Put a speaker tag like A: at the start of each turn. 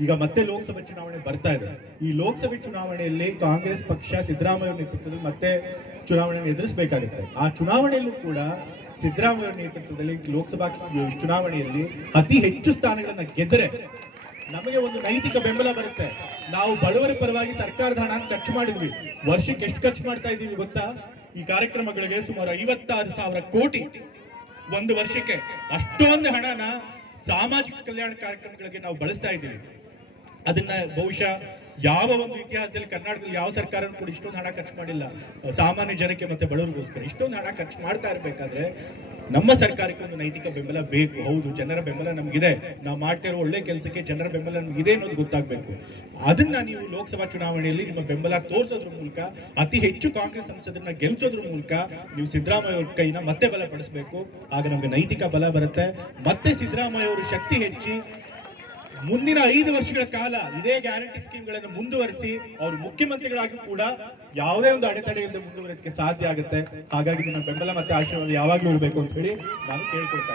A: ಈಗ ಮತ್ತೆ ಲೋಕಸಭೆ ಚುನಾವಣೆ ಬರ್ತಾ ಇದೆ. ಈ ಲೋಕಸಭೆ ಚುನಾವಣೆಯಲ್ಲಿ ಕಾಂಗ್ರೆಸ್ ಪಕ್ಷ ಸಿದ್ದರಾಮಯ್ಯ ನೇತೃತ್ವದಲ್ಲಿ ಮತ್ತೆ ಚುನಾವಣೆಯನ್ನು ಎದುರಿಸಬೇಕಾಗುತ್ತೆ. ಆ ಚುನಾವಣೆಯಲ್ಲೂ ಕೂಡ ಸಿದ್ದರಾಮಯ್ಯ ನೇತೃತ್ವದಲ್ಲಿ ಲೋಕಸಭಾ ಚುನಾವಣೆಯಲ್ಲಿ ಅತಿ ಹೆಚ್ಚು ಸ್ಥಾನಗಳನ್ನ ಗೆದ್ದರೆ ನಮಗೆ ಒಂದು ನೈತಿಕ ಬೆಂಬಲ ಬರುತ್ತೆ. ನಾವು ಬಡವರ ಪರವಾಗಿ ಸರ್ಕಾರದ ಹಣ ಖರ್ಚು ಮಾಡಿದ್ವಿ. ವರ್ಷಕ್ಕೆ ಎಷ್ಟು ಖರ್ಚು ಮಾಡ್ತಾ ಇದೀವಿ ಗೊತ್ತಾ? ಈ ಕಾರ್ಯಕ್ರಮಗಳಿಗೆ ಸುಮಾರು ಐವತ್ತಾರು ಸಾವಿರ ಕೋಟಿ ಒಂದು ವರ್ಷಕ್ಕೆ ಅಷ್ಟೊಂದು ಹಣನ ಸಾಮಾಜಿಕ ಕಲ್ಯಾಣ ಕಾರ್ಯಕ್ರಮಗಳಿಗೆ ನಾವು ಬಳಸ್ತಾ ಇದ್ದೀವಿ. ಅದನ್ನ ಬಹುಶಃ ಯಾವ ಒಂದು ಇತಿಹಾಸದಲ್ಲಿ ಕರ್ನಾಟಕದಲ್ಲಿ ಯಾವ ಸರ್ಕಾರ ಕೂಡ ಇಷ್ಟೊಂದು ಹಣ ಖರ್ಚು ಮಾಡಿಲ್ಲ. ಸಾಮಾನ್ಯ ಜನಕ್ಕೆ ಮತ್ತೆ ಬಡವರಿಗೋಸ್ಕರ ಇಷ್ಟೊಂದು ಹಣ ಖರ್ಚು ಮಾಡ್ತಾ ಇರಬೇಕಾದ್ರೆ ನಮ್ಮ ಸರ್ಕಾರಕ್ಕೆ ಒಂದು ನೈತಿಕ ಬೆಂಬಲ ಬೇಕು. ಹೌದು, ಜನರ ಬೆಂಬಲ ನಮಗಿದೆ. ನಾವು ಮಾಡ್ತಿರೋ ಒಳ್ಳೆ ಕೆಲಸಕ್ಕೆ ಜನರ ಬೆಂಬಲ ನಮಗಿದೆ ಅನ್ನೋದು ಗೊತ್ತಾಗಬೇಕು. ಅದನ್ನ ನೀವು ಲೋಕಸಭಾ ಚುನಾವಣೆಯಲ್ಲಿ ನಿಮ್ಮ ಬೆಂಬಲ ತೋರಿಸೋದ್ರ ಮೂಲಕ, ಅತಿ ಹೆಚ್ಚು ಕಾಂಗ್ರೆಸ್ ಸಂಸದರನ್ನ ಗೆಲ್ಸೋದ್ರ ಮೂಲಕ ನೀವು ಸಿದ್ದರಾಮಯ್ಯ ಅವ್ರ ಕೈನ ಮತ್ತೆ ಬಲಪಡಿಸಬೇಕು. ಆಗ ನಮಗೆ ನೈತಿಕ ಬಲ ಬರುತ್ತೆ. ಮತ್ತೆ ಸಿದ್ದರಾಮಯ್ಯ ಅವರು ಶಕ್ತಿ ಹೆಚ್ಚಿ ಮುಂದಿನ ಐದು ವರ್ಷಗಳ ಕಾಲ ಇದೇ ಗ್ಯಾರಂಟಿ ಸ್ಕೀಮ್ಗಳನ್ನು ಮುಂದುವರಿಸಿ ಅವರು ಮುಖ್ಯಮಂತ್ರಿಗಳಾಗಿ ಕೂಡ ಯಾವುದೇ ಒಂದು ಅಡೆತಡೆಯಿಂದ ಇಲ್ಲದೆ ಸಾಧ್ಯ ಆಗುತ್ತೆ. ಹಾಗಾಗಿ ನಿಮ್ಮ ಬೆಂಬಲ ಮತ್ತೆ ಆಶೀರ್ವಾದ ಯಾವಾಗಲೂ ಇರಬೇಕು ಅಂತ ಹೇಳಿ ನಾನು ಕೇಳ್ಕೊಳ್ತಾ